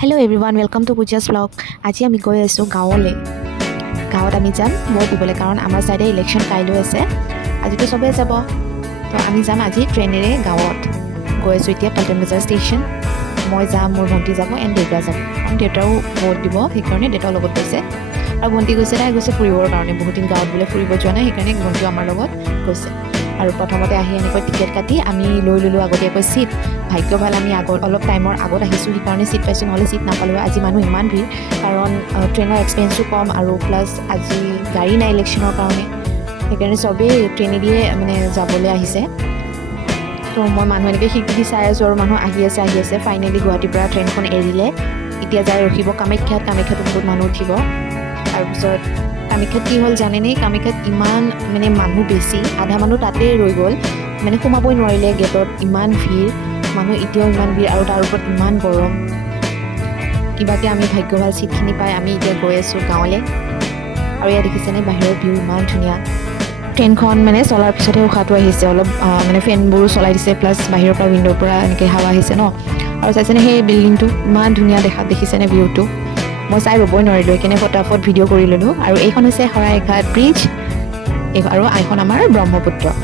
Hello' everyone welcome to Pooja's blog. আজি আমি গৈ আছোঁ গাঁৱলৈ। গাঁৱত আমি যাম ভোট দিবলৈ, কাৰণ আমাৰ ছাইডে ইলেকশ্যন কাইলৈ আছে। আজিতো চবেই যাব, তো আমি যাম আজি ট্ৰেইনেৰে গাঁৱত। গৈ আছোঁ এতিয়া পল্টন বজাৰ ষ্টেচন। মই যাম, মোৰ ভণ্টি যাব এণ্ড দেউতা যাব, কাৰণ দেউতাও ভোট দিব, সেইকাৰণে দেউতাও লগত গৈছে। আৰু ভণ্টি গৈছে, তাই গৈছে ফুৰিবৰ কাৰণে। বহুত দিন গাঁৱত বোলে ফুৰিব যোৱা নাই, সেইকাৰণে ভণ্টিও আমাৰ লগত গৈছে। আৰু প্ৰথমতে আহি এনেকৈ টিকেট কাটি আমি লৈ ল'লোঁ আগতীয়াকৈ ছিট। ভাগ্য ভাল, আমি অলপ টাইমৰ আগত আহিছোঁ, সেইকাৰণে ছিট পাইছোঁ, নহ'লে ছিট নাপালোঁ। আজি মানুহ ইমান ভিৰ, কাৰণ ট্ৰেইনৰ এক্সপেঞ্চো কম, আৰু প্লাছ আজি গাড়ী নাই ইলেকশ্যনৰ কাৰণে, সেইকাৰণে চবেই ট্ৰেইনেদিয়ে মানে যাবলৈ আহিছে। তো মই মানুহ এনেকৈ খিৰিকি দি চাই আছোঁ, আৰু মানুহ আহি আছে। ফাইনেলি গুৱাহাটীৰ পৰা ট্ৰেইনখন এৰিলে, এতিয়া যাই ৰখিব কামাখ্যাতো বহুত মানুহ উঠিব। তাৰপিছত কামাখ্যাত কি হ'ল জানেনে? কামাখ্যাত ইমান মানে মানুহ বেছি, আধা মানুহ তাতেই ৰৈ গ'ল, মানে সোমাবই নোৱাৰিলে গেটত। ইমান ভিৰ মানুহ, এতিয়াও ইমান ভিৰ, আৰু তাৰ ওপৰত ইমান গৰম। কিবাকৈ আমি ভাগ্য ভাল ছিটখিনি পাই আমি এতিয়া গৈ আছোঁ গাঁৱলৈ। আৰু ইয়াত দেখিছেনে বাহিৰৰ ভিউ ইমান ধুনীয়া। ট্ৰেইনখন মানে চলাৰ পিছতহে উশাহটো আহিছে, অলপ মানে ফেনবোৰো চলাই দিছে, প্লাছ বাহিৰৰ পৰা উইণ্ডোৰ পৰা এনেকৈ হাৱা আহিছে ন। আৰু চাইছেনে সেই বিল্ডিংটো ইমান ধুনীয়া দেখিছেনে ভিউটো? মই চাই ৰ'বই নোৱাৰিলোঁ, সেইকাৰণে ফটাফট ভিডিঅ' কৰি ল'লোঁ। আৰু এইখন হৈছে শৰাইঘাট ব্ৰিজ, আৰু এইখন আমাৰ ব্ৰহ্মপুত্ৰৰ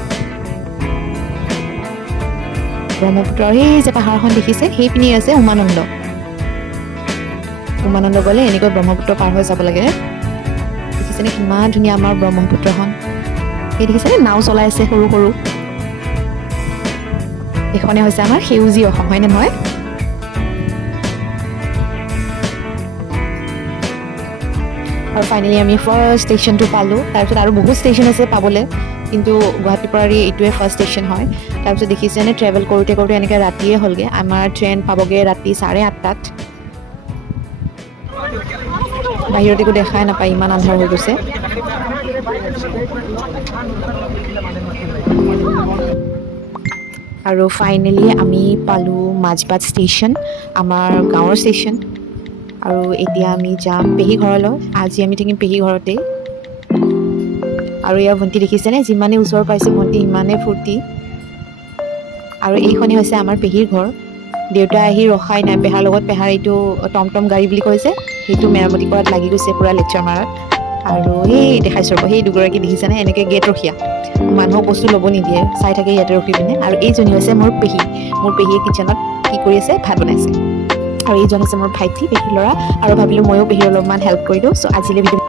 সেই যে পাহাৰখন দেখিছে, সেইপিনি আছে উমানন্দ গ'লে এনেকৈ ব্ৰহ্মপুত্ৰ পাৰ হৈ যাব লাগে। দেখিছেনে কিমান ধুনীয়া আমাৰ ব্ৰহ্মপুত্ৰখন? সেই দেখিছেনে নাও চলাই আছে সৰু সৰু? এইখনে হৈছে আমাৰ সেউজী অসম, হয়নে নহয়? আৰু ফাইনেলি আমি ফাৰ্ষ্ট ষ্টেচনটো পালোঁ। তাৰপিছত আৰু বহুত ষ্টেচন আছে পাবলৈ, কিন্তু গুৱাহাটীৰ পৰা এইটোৱে ফাৰ্ষ্ট ষ্টেচন হয়। তাৰপিছত দেখিছেনে ট্ৰেভেল কৰোঁতে এনেকৈ ৰাতিয়ে হ'লগৈ। আমাৰ ট্ৰেইন পাবগৈ ৰাতি 8:30। বাহিৰত একো দেখাই নাপায়, ইমান আন্ধাৰ হৈ গৈছে। আৰু ফাইনেলি আমি পালোঁ মাজবাট ষ্টেচন, আমাৰ গাঁৱৰ ষ্টেচন। আৰু এতিয়া আমি যাম পেহী ঘৰলৈ। আজি আমি থাকিম পেহী ঘৰতেই। আৰু ইয়াৰ ভণ্টি দেখিছেনে, যিমানেই ওচৰ পাইছে ভণ্টি সিমানেই ফূৰ্তি। আৰু এইখনেই হৈছে আমাৰ পেহীৰ ঘৰ। দেউতা আহি ৰখাই নাই, পেহাৰ লগত পেহাৰ এইটো টমটম গাড়ী বুলি কয় যে, সেইটো মেৰামতি কৰাত লাগি গৈছে পুৰা লেকচাৰ মাৰাত। আৰু সেই দেখাইছোঁ ৰ'ব, সেই দুগৰাকী দেখিছেনে এনেকৈ গেট ৰখীয়া, মানুহক বস্তু ল'ব নিদিয়ে, চাই থাকে ইয়াতে ৰখি পিনে। আৰু এইজনী হৈছে মোৰ পেহীয়ে কিটচেনত কি কৰি আছে, ভাত বনাইছে। আৰু এইজন হৈছে মোৰ ভাইটি, পেহীৰ ল'ৰা। আৰু ভাবিলোঁ ময়ো পেহীৰ অলপমান হেল্প কৰি দিওঁ। চ' আজিলৈ ভিডিঅ'